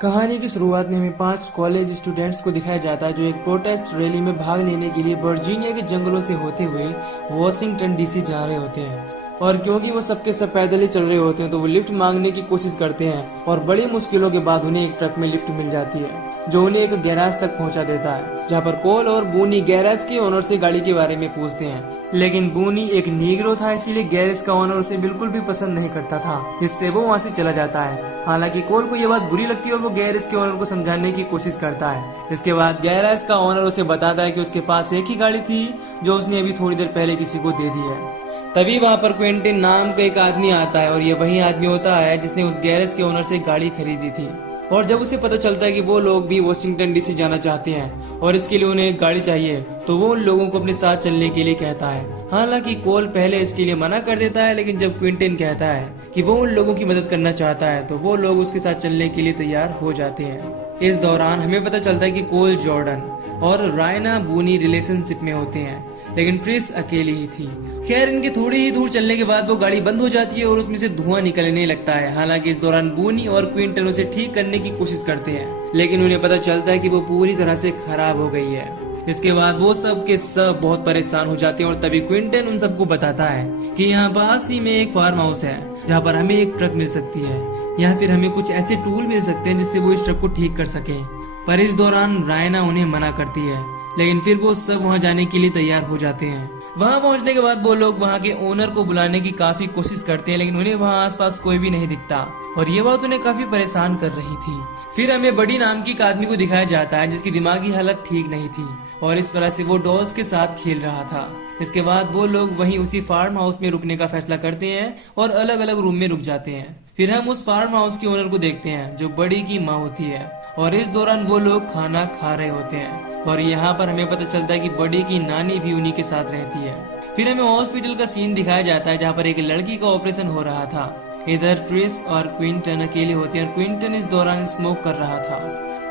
कहानी की शुरुआत में हमें 5 कॉलेज स्टूडेंट्स को दिखाया जाता है जो एक प्रोटेस्ट रैली में भाग लेने के लिए वर्जीनिया के जंगलों से होते हुए वॉशिंगटन डीसी जा रहे होते हैं। और क्योंकि वो सबके सब पैदल ही चल रहे होते हैं तो वो लिफ्ट मांगने की कोशिश करते हैं और बड़ी मुश्किलों के बाद उन्हें एक ट्रक में लिफ्ट मिल जाती है जो उन्हें एक गैराज तक पहुंचा देता है, जहां पर कोल और बूनी गैराज के ओनर से गाड़ी के बारे में पूछते हैं। लेकिन बूनी एक नीग्रो था, इसीलिए गैरेज का ओनर उसे बिल्कुल भी पसंद नहीं करता था, जिससे वो वहां से चला जाता है। हालांकि कोल को यह बात बुरी लगती है और वो गैरेज के ओनर को समझाने की कोशिश करता है। इसके बाद गैरेज का ओनर उसे बताता है कि उसके पास एक ही गाड़ी थी जो उसने अभी थोड़ी देर पहले किसी को दे दी है। तभी वहां पर क्विंटिन नाम का एक आदमी आता है और ये वही आदमी होता है जिसने उस गैरेज के ओनर से गाड़ी खरीदी थी। और जब उसे पता चलता है कि वो लोग भी वॉशिंगटन डीसी जाना चाहते हैं और इसके लिए उन्हें एक गाड़ी चाहिए, तो वो उन लोगों को अपने साथ चलने के लिए कहता है। हालांकि कोल पहले इसके लिए मना कर देता है, लेकिन जब क्विंटिन कहता है कि वो उन लोगों की मदद करना चाहता है तो वो लोग उसके साथ चलने के लिए तैयार हो जाते हैं। इस दौरान हमें पता चलता है कि कोल जॉर्डन और रायना बूनी रिलेशनशिप में होते हैं, लेकिन ट्रिस अकेली ही थी। खैर, इनके थोड़ी ही दूर चलने के बाद वो गाड़ी बंद हो जाती है और उसमें से धुआं निकलने लगता है। हालांकि इस दौरान बूनी और क्विंटन उसे ठीक करने की कोशिश करते हैं, लेकिन उन्हें पता चलता है कि वो पूरी तरह से खराब हो गई है। इसके बाद वो सब के सब बहुत परेशान हो जाते हैं और तभी क्विंटन उन सबको बताता है कि यहाँ पास ही में एक फार्म हाउस है जहाँ पर हमें एक ट्रक मिल सकती है या फिर हमें कुछ ऐसे टूल मिल सकते हैं जिससे वो इस ट्रक को ठीक कर सके। पर इस दौरान रायना उन्हें मना करती है, लेकिन फिर वो सब वहां जाने के लिए तैयार हो जाते हैं। वहां पहुंचने के बाद वो लोग वहां के ओनर को बुलाने की काफी कोशिश करते हैं, लेकिन उन्हें वहां आसपास कोई भी नहीं दिखता और ये बात उन्हें काफी परेशान कर रही थी। फिर हमें बड़ी नाम की एक आदमी को दिखाया जाता है जिसकी दिमागी हालत ठीक नहीं थी और इस वजह से वो डॉल्स के साथ खेल रहा था। इसके बाद वो लोग वहीं उसी फार्म हाउस में रुकने का फैसला करते हैं और अलग अलग रूम में रुक जाते हैं। फिर हम उस फार्म हाउस के ओनर को देखते हैं जो बड़ी की माँ होती है और इस दौरान वो लोग खाना खा रहे होते हैं और यहाँ पर हमें पता चलता है कि बड़ी की नानी भी उन्हीं के साथ रहती है। फिर हमें हॉस्पिटल का सीन दिखाया जाता है जहाँ पर एक लड़की का ऑपरेशन हो रहा था। इधर ट्रिस और क्विंटन अकेले होते हैं और क्विंटन इस दौरान स्मोक कर रहा था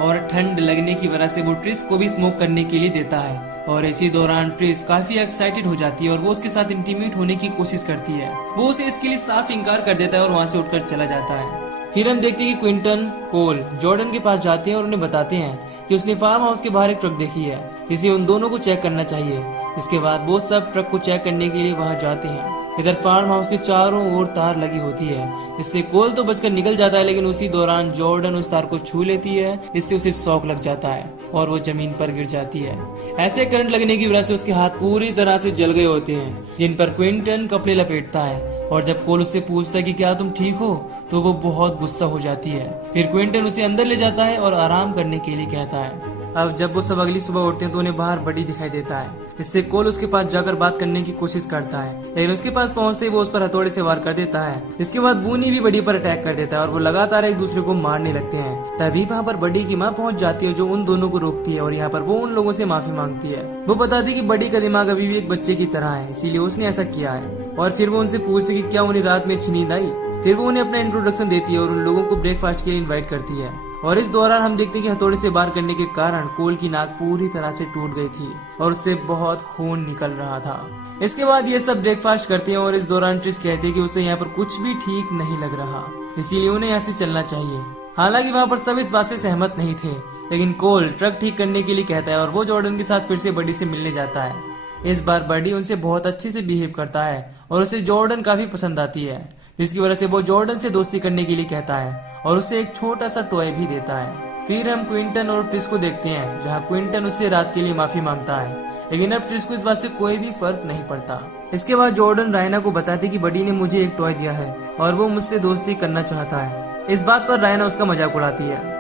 और ठंड लगने की वजह से वो ट्रिस को भी स्मोक करने के लिए देता है। और इसी दौरान ट्रिस काफी एक्साइटेड हो जाती है और वो उसके साथ इंटीमेट होने की कोशिश करती है। वो उसे इसके लिए साफ इनकार कर देता है और वहाँ से उठकर चला जाता है। फिर हम देखते हैं कि क्विंटन कोल जॉर्डन के पास जाते हैं और उन्हें बताते हैं कि उसने फार्म हाउस के बाहर एक ट्रक देखी है, इसे उन दोनों को चेक करना चाहिए। इसके बाद वो सब ट्रक को चेक करने के लिए वहां जाते हैं। इधर फार्म हाउस के चारों ओर तार लगी होती है, जिससे कोल तो बचकर निकल जाता है, लेकिन उसी दौरान जॉर्डन उस तार को छू लेती है, इससे उसे शॉक लग जाता है और वो जमीन पर गिर जाती है। ऐसे करंट लगने की वजह से उसके हाथ पूरी तरह से जल गए होते हैं, जिन पर क्विंटन कपड़े लपेटता है। और जब कोल उससे पूछता है कि क्या तुम ठीक हो, तो वो बहुत गुस्सा हो जाती है। फिर क्विंटन उसे अंदर ले जाता है और आराम करने के लिए कहता है। अब जब वो सब अगली सुबह उठते हैं तो उन्हें बाहर बड़ी दिखाई देता है, इससे कोल उसके पास जाकर बात करने की कोशिश करता है, लेकिन उसके पास पहुंचते ही वो उस पर हथौड़े से वार कर देता है। इसके बाद बूनी भी बड़ी पर अटैक कर देता है और वो लगातार एक दूसरे को मारने लगते हैं। तभी वहाँ पर बड़ी की माँ पहुंच जाती है जो उन दोनों को रोकती है और यहाँ पर वो उन लोगों से माफी मांगती है। वो बताती है कि बड़ी का दिमाग अभी भी एक बच्चे की तरह है, इसीलिए उसने ऐसा किया है। और फिर वो उनसे पूछती है कि क्या उन्हें रात में अच्छी नींद आई। फिर वो उन्हें अपना इंट्रोडक्शन देती है और उन लोगों को ब्रेकफास्ट के लिए इनवाइट करती है। और इस दौरान हम देखते हैं कि हथौड़े से वार करने के कारण कोल की नाक पूरी तरह से टूट गई थी और उससे बहुत खून निकल रहा था। इसके बाद ये सब ब्रेकफास्ट करते हैं और इस दौरान ट्रिस कहती है कि उसे यहाँ पर कुछ भी ठीक नहीं लग रहा, इसीलिए उन्हें यहाँ से चलना चाहिए। हालांकि वहाँ पर सब इस बात से सहमत नहीं थे, लेकिन कोल ट्रक ठीक करने के लिए कहता है और वो जॉर्डन के साथ फिर से बडी से मिलने जाता है। इस बार बडी उनसे बहुत अच्छे से बिहेव करता है और उसे जॉर्डन काफी पसंद आती है, जिसकी वजह से वो जॉर्डन से दोस्ती करने के लिए कहता है और उसे एक छोटा सा टॉय भी देता है। फिर हम क्विंटन और ट्रिस को देखते हैं जहां क्विंटन उससे रात के लिए माफी मांगता है, लेकिन अब ट्रिस को इस बात से कोई भी फर्क नहीं पड़ता। इसके बाद जॉर्डन रायना को बताती कि बडी ने मुझे एक टॉय दिया है और वो मुझसे दोस्ती करना चाहता है। इस बात पर रायना उसका मजाक उड़ाती है।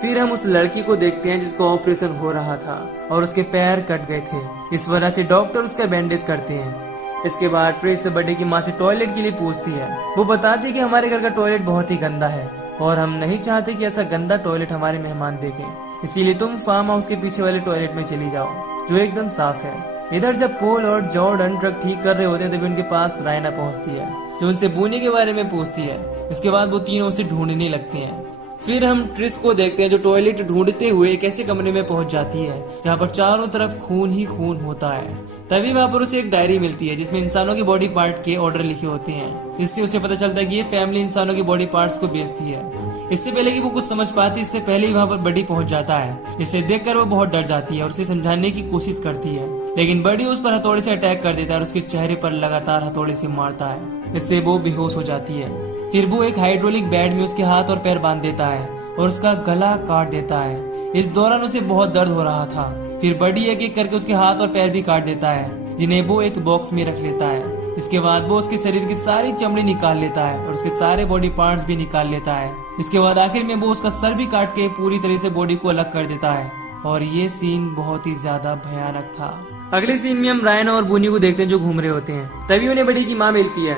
फिर हम उस लड़की को देखते हैं जिसका ऑपरेशन हो रहा था और उसके पैर कट गए थे, इस वजह से डॉक्टर उसका बैंडेज करते हैं। इसके बाद ट्रिस बड़ी की माँ से टॉयलेट के लिए पूछती है। वो बताती है कि हमारे घर का टॉयलेट बहुत ही गंदा है और हम नहीं चाहते कि ऐसा गंदा टॉयलेट हमारे मेहमान देखें, इसीलिए तुम फार्म हाउस के पीछे वाले टॉयलेट में चली जाओ जो एकदम साफ है। इधर जब पोल और जॉर्डन ट्रक ठीक कर रहे होते हैं तभी उनके पास रायना पहुंचती है जो उनसे बूनी के बारे में पूछती है। इसके बाद वो तीनों उसे ढूंढने लगते हैं। फिर हम ट्रिस को देखते हैं जो टॉयलेट ढूंढते हुए एक ऐसे कमरे में पहुंच जाती है जहाँ पर चारों तरफ खून ही खून होता है। तभी वहाँ पर उसे एक डायरी मिलती है जिसमें इंसानों के बॉडी पार्ट के ऑर्डर लिखे होते हैं। इससे उसे पता चलता है कि ये फैमिली इंसानों के बॉडी पार्ट्स को बेचती है। इससे पहले कि वो कुछ समझ पाती, इससे पहले ही वहाँ पर बडी पहुंच जाता है। इसे देखकर वो बहुत डर जाती है और उसे समझाने की कोशिश करती है, लेकिन बडी उस पर हथौड़े से अटैक कर देता है और उसके चेहरे पर लगातार हथौड़े से मारता है। इससे वो बेहोश हो जाती है। फिर वो एक हाइड्रोलिक बेड में उसके हाथ और पैर बांध देता है और उसका गला काट देता है। इस दौरान उसे बहुत दर्द हो रहा था। फिर बडी एक एक करके उसके हाथ और पैर भी काट देता है, जिन्हें वो एक बॉक्स में रख लेता है। इसके बाद वो उसके शरीर की सारी चमड़ी निकाल लेता है और उसके सारे बॉडी पार्ट्स भी निकाल लेता है। इसके बाद आखिर में वो उसका सर भी काट के पूरी तरह से बॉडी को अलग कर देता है और ये सीन बहुत ही ज्यादा भयानक था। अगले सीन में हम रायना और बूनी को देखते हैं जो घूम रहे होते हैं। तभी उन्हें बडी की माँ मिलती है,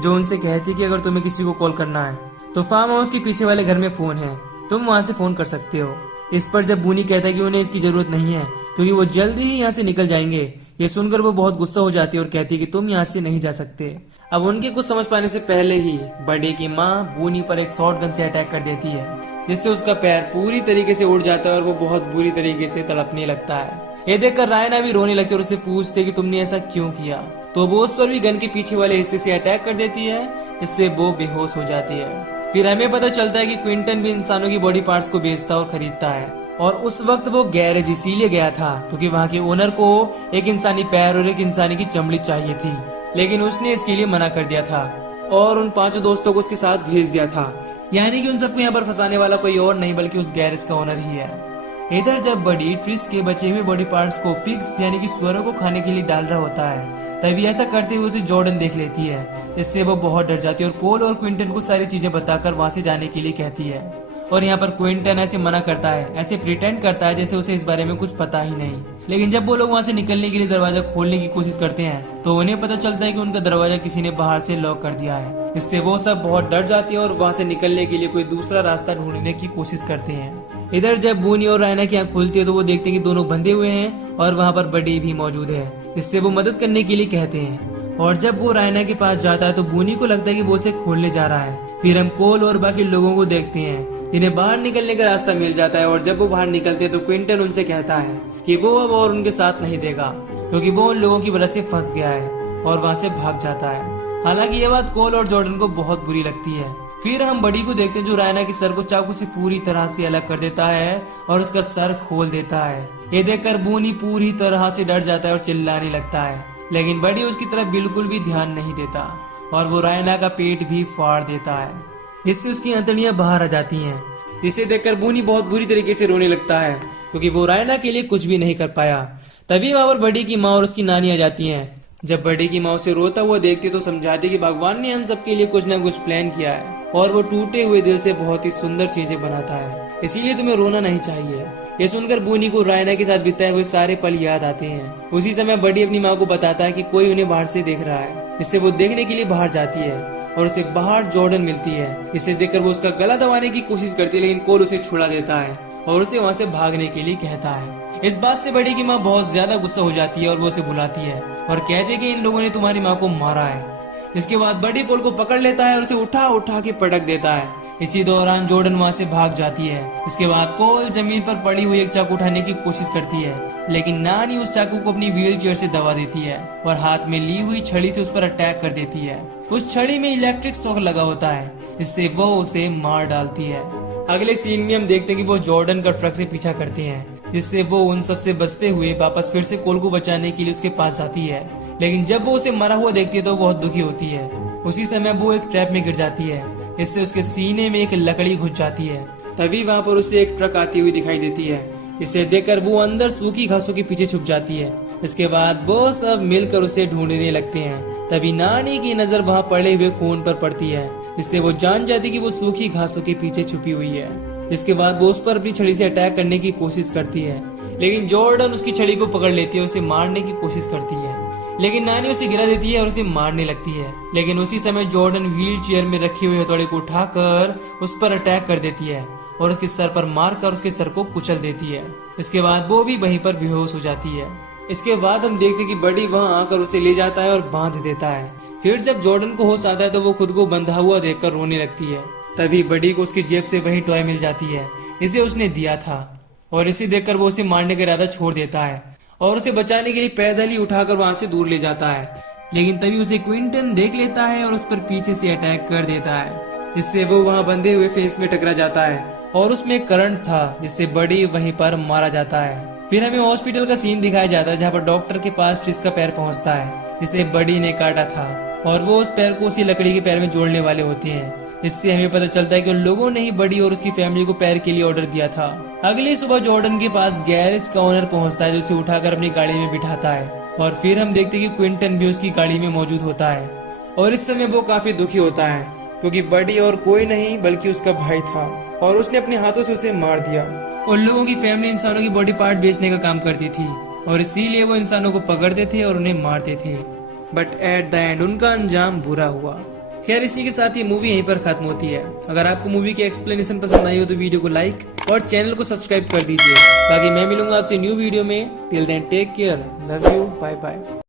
जो उनसे कहती है कि अगर तुम्हें किसी को कॉल करना है तो फार्म हाउस के पीछे वाले घर में फोन है, तुम वहाँ से फोन कर सकते हो। इस पर जब बूनी कहता है कि उन्हें इसकी जरूरत नहीं है क्योंकि वो जल्दी ही यहाँ से निकल जाएंगे, ये सुनकर वो बहुत गुस्सा हो जाती है और कहती है कि तुम यहाँ से नहीं जा सकते। अब उनके कुछ समझ पाने से पहले ही बडी की माँ बूनी पर एक शॉटगन से अटैक कर देती है, जिससे उसका पैर पूरी तरीके से उड़ जाता है और वो बहुत बुरी तरीके से तड़पने लगता है। ये देखकर रायना भी रोने लगती है और उससे पूछते कि तुमने ऐसा क्यों किया, तो वो उस पर भी गन के पीछे वाले हिस्से से अटैक कर देती है, इससे वो बेहोश हो जाती है। फिर हमें पता चलता है कि क्विंटन भी इंसानों की बॉडी पार्ट्स को बेचता और खरीदता है और उस वक्त वो गैरेज इसीलिए गया था क्योंकि वहाँ के ओनर को एक इंसानी पैर और एक इंसानी की चमड़ी चाहिए थी, लेकिन उसने इसके लिए मना कर दिया था और उन 5 दोस्तों को उसके साथ भेज दिया था। यानी कि उन सबको यहाँ पर फंसाने वाला कोई और नहीं बल्कि उस गैरेज का ओनर ही है। इधर जब बडी ट्रिस्ट के बचे हुए बॉडी पार्ट्स को पिग्स यानी कि सुअरों को खाने के लिए डाल रहा होता है, तभी ऐसा करते हुए उसे जॉर्डन देख लेती है। इससे वो बहुत डर जाती है और कोल और क्विंटन को सारी चीजें बताकर वहाँ से जाने के लिए कहती है। और यहाँ पर क्विंटन ऐसे मना करता है, ऐसे प्रिटेंड करता है जैसे उसे इस बारे में कुछ पता ही नहीं। लेकिन जब वो लोग वहाँ से निकलने के लिए दरवाजा खोलने की कोशिश करते हैं तो उन्हें पता चलता है कि उनका दरवाजा किसी ने बाहर से लॉक कर दिया है। इससे वो सब बहुत डर जाती है और वहाँ से निकलने के लिए कोई दूसरा रास्ता ढूंढने की कोशिश करते हैं। इधर जब बूनी और रायना की आँख खुलती है तो वो देखते हैं कि दोनों बंधे हुए हैं और वहाँ पर बडी भी मौजूद है। इससे वो मदद करने के लिए कहते हैं और जब वो रायना के पास जाता है तो बूनी को लगता है कि वो उसे खोलने जा रहा है। फिर हम कोल और बाकी लोगों को देखते हैं जिन्हें बाहर निकलने का रास्ता मिल जाता है और जब वो बाहर निकलते हैं तो क्विंटन उनसे कहता है कि वो अब और उनके साथ नहीं देगा क्योंकि वो उन लोगों की वजह से फंस गया है और वहाँ से भाग जाता है। हालांकि ये बात कोल और जॉर्डन को बहुत बुरी लगती है। फिर हम बडी को देखते हैं जो रायना के सर को चाकू से पूरी तरह से अलग कर देता है और उसका सर खोल देता है। ये देखकर बूनी पूरी तरह से डर जाता है और चिल्लाने लगता है, लेकिन बडी उसकी तरफ बिल्कुल भी ध्यान नहीं देता और वो रायना का पेट भी फाड़ देता है, जिससे उसकी अंतड़ियां बाहर आ जाती हैं। इसे देखकर बूनी बहुत बुरी तरीके से रोने लगता है क्योंकि वो रायना के लिए कुछ भी नहीं कर पाया। तभी वहां पर बडी की माँ और उसकी नानी आ जाती हैं। जब बडी की माँ उसे रोता हुआ देखती तो समझाती कि भगवान ने हम सबके लिए कुछ न कुछ प्लान किया है और वो टूटे हुए दिल से बहुत ही सुंदर चीजें बनाता है, इसीलिए तुम्हें रोना नहीं चाहिए। ये सुनकर बूनी को रायना के साथ बिताए हुए सारे पल याद आते हैं। उसी समय बडी अपनी माँ को बताता है कि कोई उन्हें बाहर से देख रहा है। इससे वो देखने के लिए बाहर जाती है और उसे बाहर जॉर्डन मिलती है। इसे देखकर वो उसका गला दबाने की कोशिश करती है, लेकिन कोल उसे छुड़ा देता है और उसे वहाँ से भागने के लिए कहता है। इस बात से बडी की माँ बहुत ज्यादा गुस्सा हो जाती है और वो उसे बुलाती है और कहती है कि इन लोगों ने तुम्हारी माँ को मारा है। इसके बाद बडी कोल को पकड़ लेता है और उसे उठा उठा के पटक देता है। इसी दौरान जॉर्डन वहाँ से भाग जाती है। इसके बाद कोल जमीन पर पड़ी हुई एक चाकू उठाने की कोशिश करती है, लेकिन नानी उस चाकू को अपनी व्हील चेयर से दबा देती है और हाथ में ली हुई छड़ी से उस पर अटैक कर देती है। उस छड़ी में इलेक्ट्रिक शॉक लगा होता है, इससे वो उसे मार डालती है। अगले सीन में हम देखते हैं कि वो जॉर्डन का ट्रक से पीछा करते हैं, जिससे वो उन सब से बचते हुए वापस फिर से कोल को बचाने के लिए उसके पास जाती है। लेकिन जब वो उसे मरा हुआ देखती है तो बहुत दुखी होती है। उसी समय वो एक ट्रैप में गिर जाती है, इससे उसके सीने में एक लकड़ी घुस जाती है। तभी वहाँ पर उसे एक ट्रक आती हुई दिखाई देती है। इसे देखकर वो अंदर सूखी घासों के पीछे छुप जाती है। इसके बाद वो सब मिलकर उसे ढूंढने लगते हैं। तभी नानी की नजर वहाँ पड़े हुए खून पर पड़ती है, इससे वो जान जाती कि वो सूखी घासों के पीछे छुपी हुई है। इसके बाद वो उस पर अपनी छड़ी से अटैक करने की कोशिश करती है, लेकिन जॉर्डन उसकी छड़ी को पकड़ लेती है, उसे मारने की कोशिश करती है, लेकिन नानी उसे गिरा देती है और उसे मारने लगती है। लेकिन उसी समय जॉर्डन व्हील चेयर में रखे हुए हथौड़े को उठाकर उस पर अटैक कर देती है और उसके सर पर मारकर उसके सर को कुचल देती है। इसके बाद वो भी वहीं पर बेहोश हो जाती है। इसके बाद हम देखते कि बडी वहाँ आकर उसे ले जाता है और बांध देता है। फिर जब जॉर्डन को होश आता है तो वो खुद को बंधा हुआ देखकर रोने लगती है। तभी बडी को उसकी जेब से वही टॉय मिल जाती है जिसे उसने दिया था और इसे देखकर वो उसे मारने का इरादा छोड़ देता है और उसे बचाने के लिए पैदल ही उठाकर वहां से दूर ले जाता है। लेकिन तभी उसे क्विंटन देख लेता है और उस पर पीछे से अटैक कर देता है। जिससे वो वहाँ बंधे हुए फेंस में टकरा जाता है और उसमें एक करंट था जिससे बडी वहीं पर मारा जाता है। फिर हमें हॉस्पिटल का सीन दिखाया जाता है जहाँ पर डॉक्टर के पास ट्रिस का पैर पहुँचता है जिसे बडी ने काटा था और वो उस पैर को उसी लकड़ी के पैर में जोड़ने वाले होते हैं। इससे हमें पता चलता है कि उन लोगों ने ही बडी और उसकी फैमिली को पैर के लिए ऑर्डर दिया था। अगली सुबह जॉर्डन के पास गैरेज का ओनर पहुंचता है जो उसे उठाकर अपनी गाड़ी में बिठाता है और फिर हम देखते हैं कि क्विंटन भी उसकी गाड़ी में मौजूद होता है और इस समय वो काफी दुखी होता है क्योंकि बडी और कोई नहीं बल्कि उसका भाई था और उसने अपने हाथों से उसे मार दिया। उन लोगों की फैमिली इंसानों की बॉडी पार्ट बेचने का काम करती थी और इसीलिए वो इंसानों को पकड़ते थे और उन्हें मारते थे, बट एट द एंड उनका अंजाम बुरा हुआ। खैर इसी के साथ ये मूवी यहीं पर खत्म होती है। अगर आपको मूवी की एक्सप्लेनेशन पसंद आई हो तो वीडियो को लाइक और चैनल को सब्सक्राइब कर दीजिए। बाकी मैं मिलूंगा आपसे न्यू वीडियो में। Till then take care, love you, bye bye.